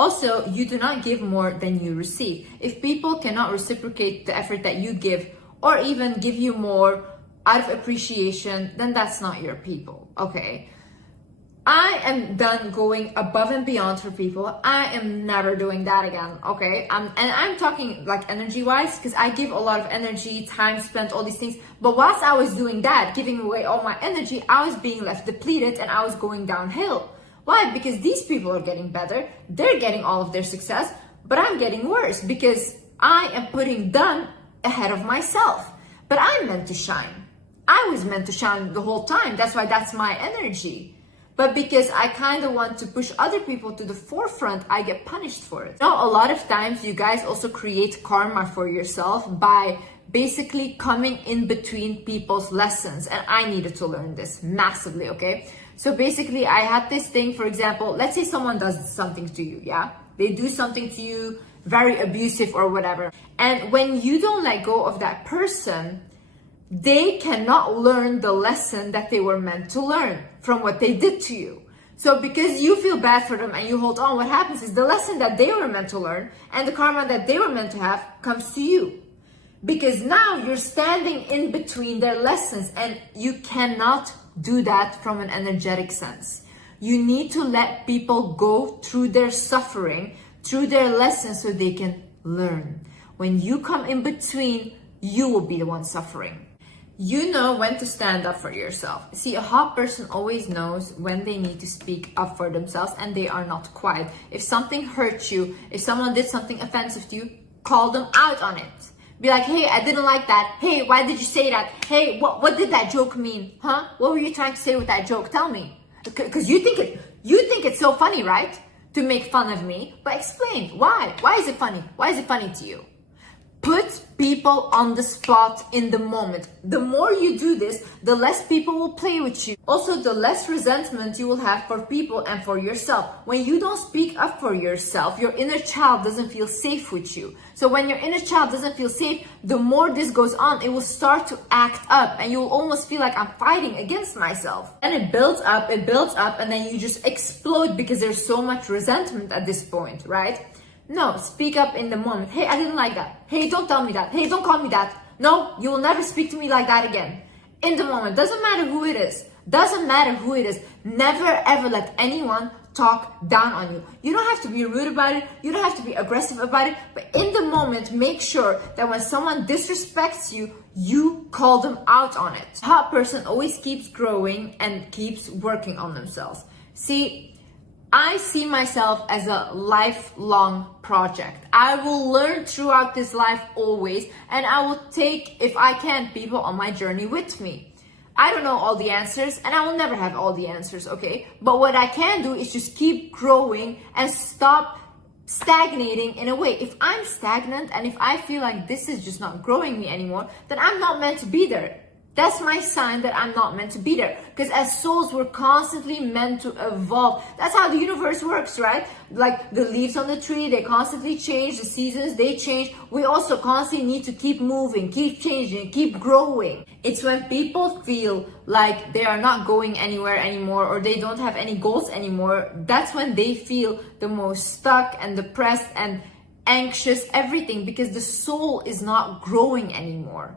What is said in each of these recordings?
Also, you do not give more than you receive. If people cannot reciprocate the effort that you give, or even give you more out of appreciation, then that's not your people, okay? I am done going above and beyond for people. I am never doing that again, okay? And I'm talking like energy-wise, because I give a lot of energy, time spent, all these things. But whilst I was doing that, giving away all my energy, I was being left depleted and I was going downhill. Why? Because these people are getting better. They're getting all of their success, but I'm getting worse because I am putting them ahead of myself. But I'm meant to shine. I was meant to shine the whole time. That's why that's my energy. But because I kind of want to push other people to the forefront, I get punished for it. Now, a lot of times you guys also create karma for yourself by basically coming in between people's lessons. And I needed to learn this massively, okay? So basically I had this thing, for example, let's say someone does something to you, yeah? They do something to you, very abusive or whatever. And when you don't let go of that person, they cannot learn the lesson that they were meant to learn from what they did to you. So because you feel bad for them and you hold on, what happens is the lesson that they were meant to learn and the karma that they were meant to have comes to you. Because now you're standing in between their lessons, and you cannot do that from an energetic sense. You need to let people go through their suffering, through their lessons, so they can learn. When you come in between, you will be the one suffering. You know when to stand up for yourself. See, a hot person always knows when they need to speak up for themselves and they are not quiet. If something hurts you, if someone did something offensive to you, call them out on it. Be like, hey, I didn't like that. Hey, why did you say that? Hey, what did that joke mean? Huh? What were you trying to say with that joke? Tell me. Because you think it's so funny, right? To make fun of me. But explain, why? Why is it funny? Why is it funny to you? Put people on the spot in the moment. The more you do this, the less people will play with you. Also, the less resentment you will have for people and for yourself. When you don't speak up for yourself, your inner child doesn't feel safe with you. So when your inner child doesn't feel safe, the more this goes on, it will start to act up and you will almost feel like I'm fighting against myself. And it builds up, and then you just explode because there's so much resentment at this point, right? No, speak up in the moment. Hey, I didn't like that. Hey, don't tell me that. Hey, don't call me that. No, you will never speak to me like that again. In the moment. Doesn't matter who it is. Doesn't matter who it is. Never ever let anyone talk down on you. You don't have to be rude about it. You don't have to be aggressive about it. But in the moment, make sure that when someone disrespects you, you call them out on it. A hot person always keeps growing and keeps working on themselves. See, I see myself as a lifelong project. I will learn throughout this life always, and I will take, if I can, people on my journey with me. I don't know all the answers, and I will never have all the answers, okay? But what I can do is just keep growing and stop stagnating in a way. If I'm stagnant and if I feel like this is just not growing me anymore, then I'm not meant to be there. That's my sign that I'm not meant to be there. Because as souls, we're constantly meant to evolve. That's how the universe works, right? Like the leaves on the tree, they constantly change. The seasons, they change. We also constantly need to keep moving, keep changing, keep growing. It's when people feel like they are not going anywhere anymore or they don't have any goals anymore, that's when they feel the most stuck and depressed and anxious, everything, because the soul is not growing anymore.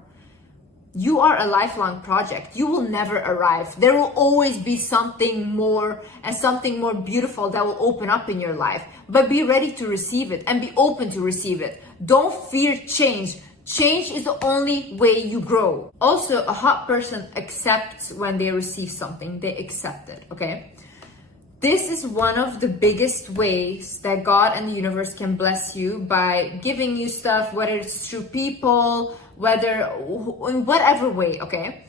You are a lifelong project. You will never arrive. There will always be something more and something more beautiful that will open up in your life. But be ready to receive it and be open to receive it. Don't fear change. Change is the only way you grow. Also, a hot person accepts when they receive something. They accept it, okay? This is one of the biggest ways that God and the universe can bless you, by giving you stuff, whether it's through people, whether in whatever way, okay?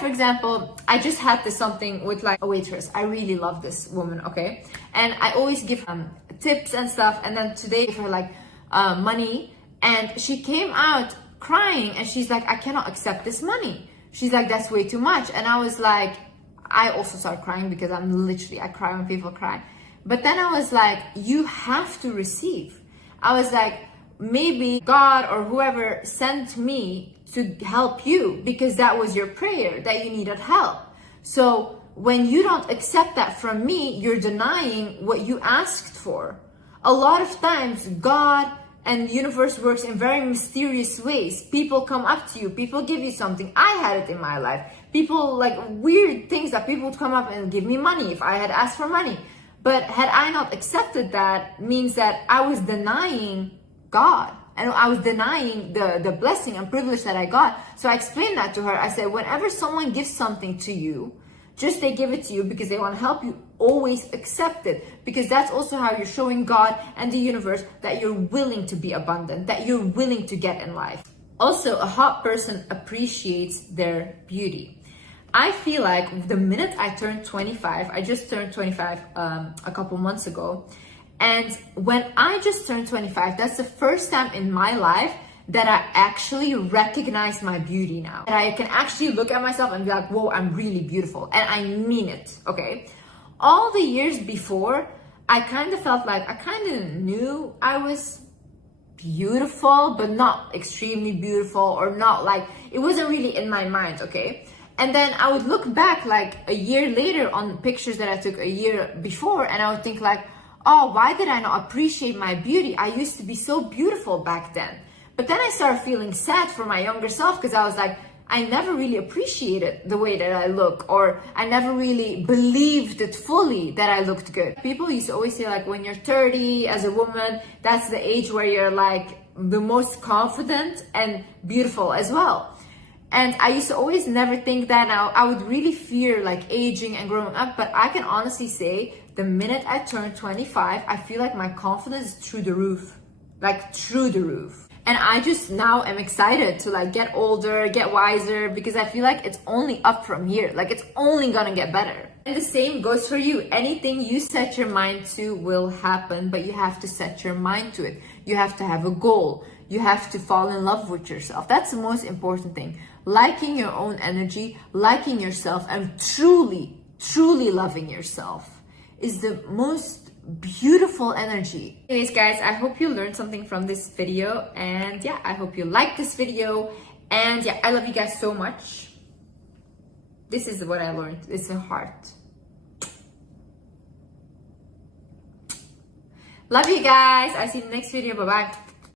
For example, I just had this something with like a waitress. I really love this woman, okay? And I always give tips and stuff. And then today I gave her like money, and she came out crying and she's like, I cannot accept this money. She's like, that's way too much. And I was like, I also started crying because I cry when people cry. But then I was like, you have to receive. I was like, maybe God or whoever sent me to help you because that was your prayer, that you needed help. So when you don't accept that from me, you're denying what you asked for. A lot of times, God and the universe works in very mysterious ways. People come up to you, people give you something. I had it in my life. People, like, weird things that people would come up and give me money if I had asked for money. But had I not accepted that, means that I was denying God. And I was denying the blessing and privilege that I got. So I explained that to her. I said, whenever someone gives something to you, just they give it to you because they want to help you, always accept it. Because that's also how you're showing God and the universe that you're willing to be abundant, that you're willing to get in life. Also, a hot person appreciates their beauty. I feel like the minute I turned 25, I just turned 25 a couple months ago. And when I just turned 25, that's the first time in my life that I actually recognize my beauty now. That I can actually look at myself and be like, whoa, I'm really beautiful. And I mean it, okay? All the years before, I kind of felt like I kind of knew I was beautiful, but not extremely beautiful, or not like, it wasn't really in my mind, okay? And then I would look back like a year later on pictures that I took a year before, and I would think like, oh, why did I not appreciate my beauty? I used to be so beautiful back then. But then I started feeling sad for my younger self, because I was like, I never really appreciated the way that I look, or I never really believed it fully that I looked good. People used to always say like, when you're 30 as a woman, that's the age where you're like the most confident and beautiful as well. And I used to always never think that. Now I would really fear like aging and growing up, but I can honestly say the minute I turned 25, I feel like my confidence is through the roof, like through the roof. And I just now am excited to like get older, get wiser, because I feel like it's only up from here. Like it's only gonna get better. And the same goes for you. Anything you set your mind to will happen, but you have to set your mind to it. You have to have a goal. You have to fall in love with yourself. That's the most important thing. Liking your own energy, liking yourself, and truly, truly loving yourself is the most beautiful energy. Anyways guys, I hope you learned something from this video, and yeah, I hope you liked this video, and yeah, I love you guys so much. This is what I learned. It's a heart. Love you guys. I see you in the next video. Bye bye.